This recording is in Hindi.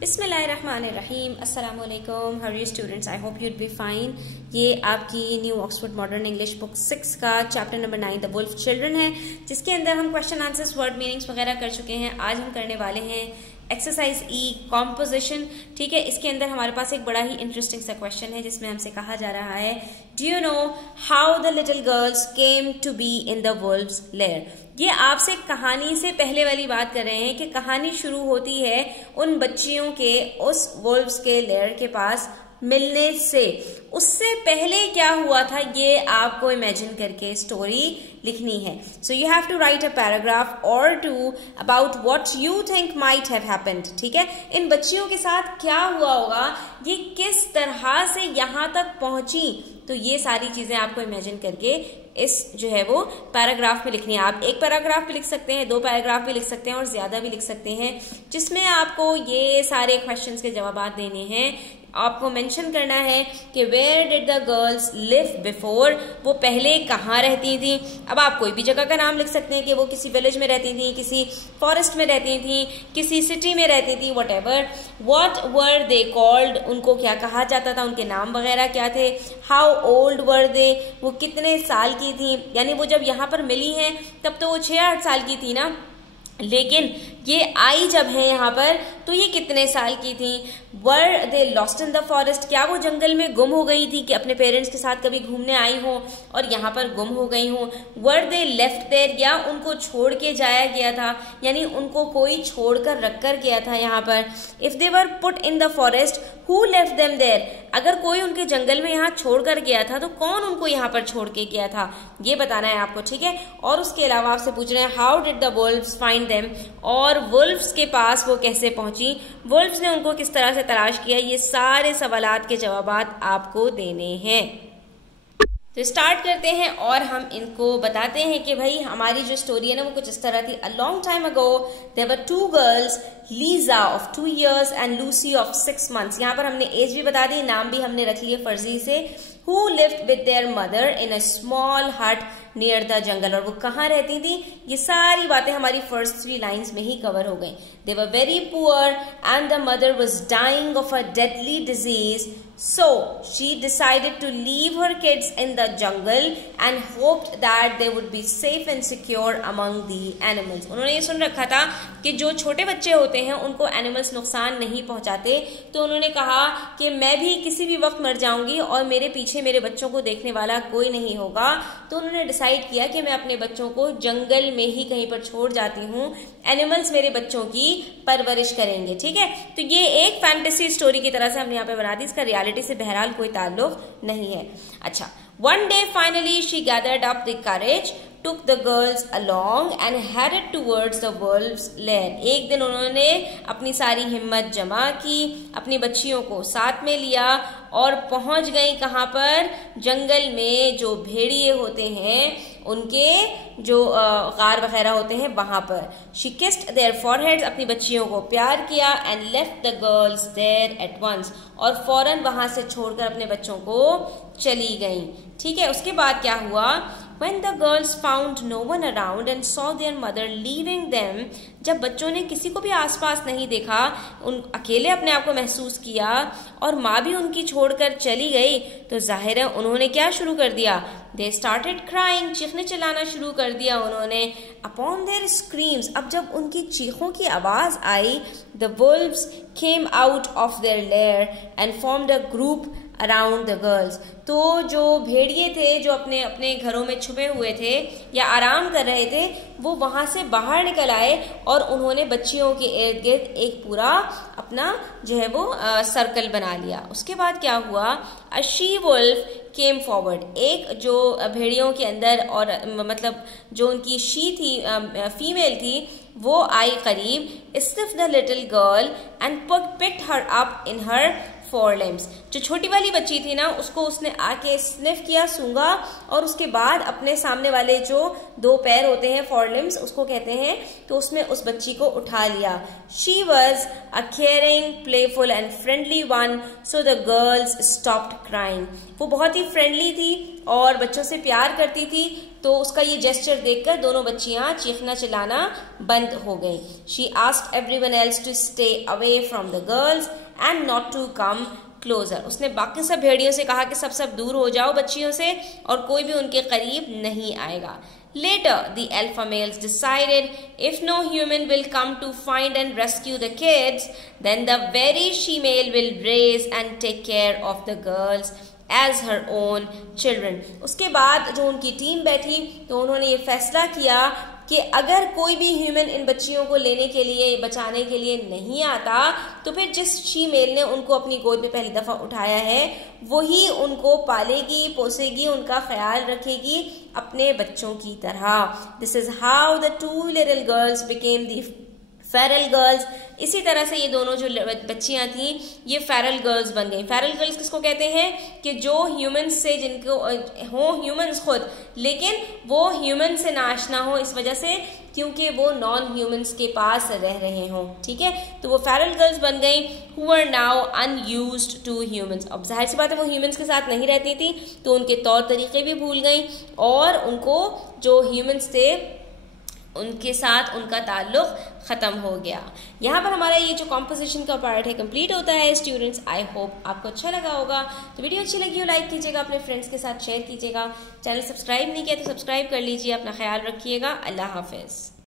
बिस्मिल्लाहिर्रहमानिर्रहीम, अस्सलाम वालेकुम। How are you students? I hope you'd be fine. ये आपकी new Oxford modern English book 6 का chapter number 9 the wolf children है, जिसके अंदर हम क्वेश्चन आंसर्स, वर्ड मीनिंग्स वगैरह कर चुके हैं। आज हम करने वाले हैं एक्सरसाइज ई कॉम्पोजिशन। ठीक है, इसके अंदर हमारे पास एक बड़ा ही इंटरेस्टिंग सा क्वेश्चन है जिसमें हमसे कहा जा रहा है, do you know how the little girls came to be in the wolf's lair. ये आपसे कहानी से पहले वाली बात कर रहे हैं कि कहानी शुरू होती है उन बच्चियों के उस वुल्फ्स के लेयर के पास मिलने से। उससे पहले क्या हुआ था ये आपको इमेजिन करके स्टोरी लिखनी है। So you have to write a paragraph or two about what you think might have happened. ठीक है, इन बच्चियों के साथ क्या हुआ होगा, ये किस तरह से यहां तक पहुंची, तो ये सारी चीजें आपको इमेजिन करके इस जो है वो पैराग्राफ में लिखनी है। आप एक पैराग्राफ भी लिख सकते हैं, 2 पैराग्राफ भी लिख सकते हैं और ज्यादा भी लिख सकते हैं, जिसमें आपको ये सारे क्वेश्चंस के जवाब देने हैं। आपको मेंशन करना है कि where did the girls live before, वो पहले कहाँ रहती थी। अब आप कोई भी जगह का नाम लिख सकते हैं कि वो किसी विलेज में रहती थी, किसी फॉरेस्ट में रहती थी, किसी सिटी में रहती थी, whatever. What were they called, उनको क्या कहा जाता था, उनके नाम वगैरह क्या थे। हाउ ओल्ड वर दे, वो कितने साल की थी। यानी वो जब यहाँ पर मिली हैं तब तो वो 6-8 साल की थी ना, लेकिन ये आई जब है यहाँ पर तो ये कितने साल की थी। Were they lost in the forest, क्या वो जंगल में गुम हो गई थी कि अपने पेरेंट्स के साथ कभी घूमने आई हो और यहाँ पर गुम हो गई हो। वर दे लेफ्ट देयर, या उनको छोड़ के जाया गया था, यानी उनको कोई छोड़कर रखकर गया था यहाँ पर। If they were put in the forest, who left them there, अगर कोई उनके जंगल में यहाँ छोड़कर गया था तो कौन उनको यहाँ पर छोड़ के गया था, ये बताना है आपको। ठीक है, और उसके अलावा आपसे पूछ रहे हैं how did the Wolves find them, और वुल्व्स के पास वो कैसे पहुंची, वुल्व्स ने उनको किस तरह से तलाश किया। ये सारे सवालात के जवाबात आपको देने हैं। तो स्टार्ट करते हैं और हम इनको बताते हैं कि भाई हमारी जो स्टोरी है ना वो कुछ इस तरह थी। A long time ago there were 2 girls, Liza of 2 years and Lucy of 6 months। यहाँ पर हमने एज भी बता दी, नाम भी हमने रख लिए फर्जी से। Who lived with their mother in a small hut near the jungle, और वो कहाँ रहती थी, ये सारी बातें हमारी फर्स्ट 3 लाइन्स में ही कवर हो गई। They were very poor and the mother was dying of a deadly disease, so she decided to leave her kids in the jungle and hoped that they would be safe and secure among the animals। उन्होंने ये सुन रखा था कि जो छोटे बच्चे होते हैं उनको एनिमल्स नुकसान नहीं पहुंचाते, तो उन्होंने कहा कि मैं भी किसी भी वक्त मर जाऊंगी और मेरे पीछे मेरे बच्चों को देखने वाला कोई नहीं होगा, तो उन्होंने डिसाइड किया कि मैं अपने बच्चों को जंगल में ही कहीं पर छोड़ जाती हूँ, एनिमल्स मेरे बच्चों की परवरिश करेंगे। ठीक है, तो ये एक फैंटेसी स्टोरी की तरह से हमने यहाँ पे बना दी, इसका रियलिटी से बहरहाल कोई ताल्लुक नहीं है। अच्छा, one day finally she gathered up the courage, took the girls along and headed towards the wolves' lair। एक दिन उन्होंने अपनी सारी हिम्मत जमा की, अपनी बच्चियों को साथ में लिया और पहुंच गई कहाँ पर, जंगल में जो भेड़िए होते हैं उनके जो गार वगैरह होते हैं वहां पर। She kissed their foreheads, अपनी बच्चियों को प्यार किया, and left the girls there at once, और फौरन वहां से छोड़कर अपने बच्चों को चली गई। ठीक है, उसके बाद क्या हुआ, When the girls found no one around and saw their mother leaving them, जब बच्चों ने किसी को भी आसपास नहीं देखा, उन अकेले अपने आप को महसूस किया और माँ भी उनकी छोड़कर चली गई, तो जाहिर है उन्होंने क्या शुरू कर दिया, They started crying, चीखने चिल्लाना शुरू कर दिया उन्होंने। Upon their screams, अब जब उनकी चीखों की आवाज आई, the wolves came out of their lair and formed a group around the girls, तो जो भेड़िए थे जो अपने अपने घरों में छुपे हुए थे या आराम कर रहे थे, वो वहां से बाहर निकल आए और उन्होंने बच्चियों के इर्द गिर्द एक पूरा अपना जो है वो सर्कल बना लिया। उसके बाद क्या हुआ, अ शी वुल्फ केम फॉरवर्ड, एक जो भेड़ियों के अंदर और मतलब जो उनकी शी थी, फीमेल थी, वो आई करीब, sniff the little girl and picked her up in her 4 limbs। जो छोटी वाली बच्ची थी ना उसको उसने आके स्निफ किया, सूंघा, और उसके बाद अपने सामने वाले जो 2 पैर होते हैं 4 limbs उसको कहते हैं, तो उसमें उस बच्ची को उठा लिया। She was a caring, playful and friendly one, so the girls stopped crying। वो बहुत ही फ्रेंडली थी और बच्चों से प्यार करती थी, तो उसका ये जेस्चर देखकर दोनों बच्चियां चीखना चिल्लाना बंद हो गई। She asked everyone else to stay away from the girls and not to come closer. उसने बाकी सब भेड़ियों से कहा कि सब दूर हो जाओ बच्चियों से और कोई भी उनके करीब नहीं आएगा। Later, the alpha males decided if no human will come to find and rescue the kids, then the very she-male will raise and take care of the girls as her own children. उसके बाद जो उनकी टीम बैठी तो उन्होंने ये फैसला किया कि अगर कोई भी ह्यूमन इन बच्चियों को लेने के लिए बचाने के लिए नहीं आता तो फिर जिस शी मेल ने उनको अपनी गोद में पहली दफा उठाया है वही उनको पालेगी पोसेगी उनका ख्याल रखेगी अपने बच्चों की तरह। This is how the two little girls became the Feral girls. इसी तरह से ये दोनों जो बच्चियां थी ये फेरल गर्ल्स बन गई। फेरल गर्ल्स किसको कहते हैं कि जो ह्यूमंस से जिनको हो ह्यूमंस खुद लेकिन वो ह्यूमन से ना आशना हो इस वजह से क्योंकि वो नॉन ह्यूमंस के पास रह रहे हों। ठीक है, तो वो फेरल गर्ल्स बन गई who are now unused to humans. अब जाहिर सी बात है वो ह्यूमंस के साथ नहीं रहती थी तो उनके तौर तरीके भी भूल गई और उनको जो ह्यूमंस थे उनके साथ उनका ताल्लुक ख़त्म हो गया। यहाँ पर हमारा ये जो कॉम्पोजिशन का पार्ट है कंप्लीट होता है स्टूडेंट्स। आई होप आपको अच्छा लगा होगा। तो वीडियो अच्छी लगी हो लाइक कीजिएगा, अपने फ्रेंड्स के साथ शेयर कीजिएगा। चैनल सब्सक्राइब नहीं किया तो सब्सक्राइब कर लीजिए। अपना ख्याल रखिएगा। अल्लाह हाफिज़।